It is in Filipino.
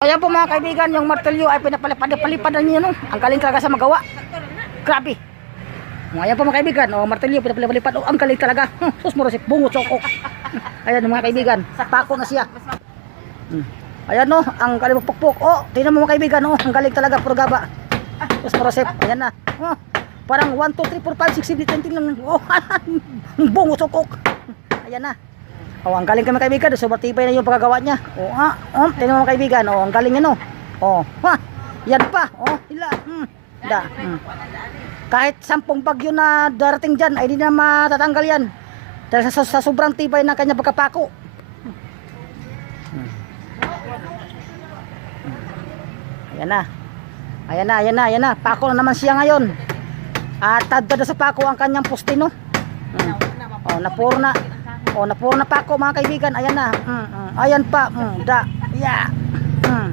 Ayan po mga kaibigan, yung martilyo ay pinapalipad niya, no? Ang galing talaga sa magawa. Grabe. Ayan po mga kaibigan, martilyo pinapalipad. Ang galing talaga. Sus mo resip, bungot sokok. Ayan mga kaibigan, pako na siya. Ayan no, ang galing magpukpok. Tingnan mo mga kaibigan, ang galing talaga, puro gaba. Sus mo resip, ayan na. Parang 1, 2, 3, 4, 5, 6, 7, 10 lang. Bungot sokok. Ayan na. Ang galing kami kaibigan, sobrang tipay na yung pagkagawa niya. Tingnan mo mga kaibigan, ang galing yan, yan pa, hila. Kahit 10 bagyo na darating dyan, ay di na matatanggal yan. Dahil sa sobrang tipay ng kanyang pagkapako. Ayan na. Pako na naman siya ngayon. At tadda sa pako ang kanyang poste, no? Napuro na. Napuro na pako mga kaibigan. Ayan na. Ayan pa. Yeah.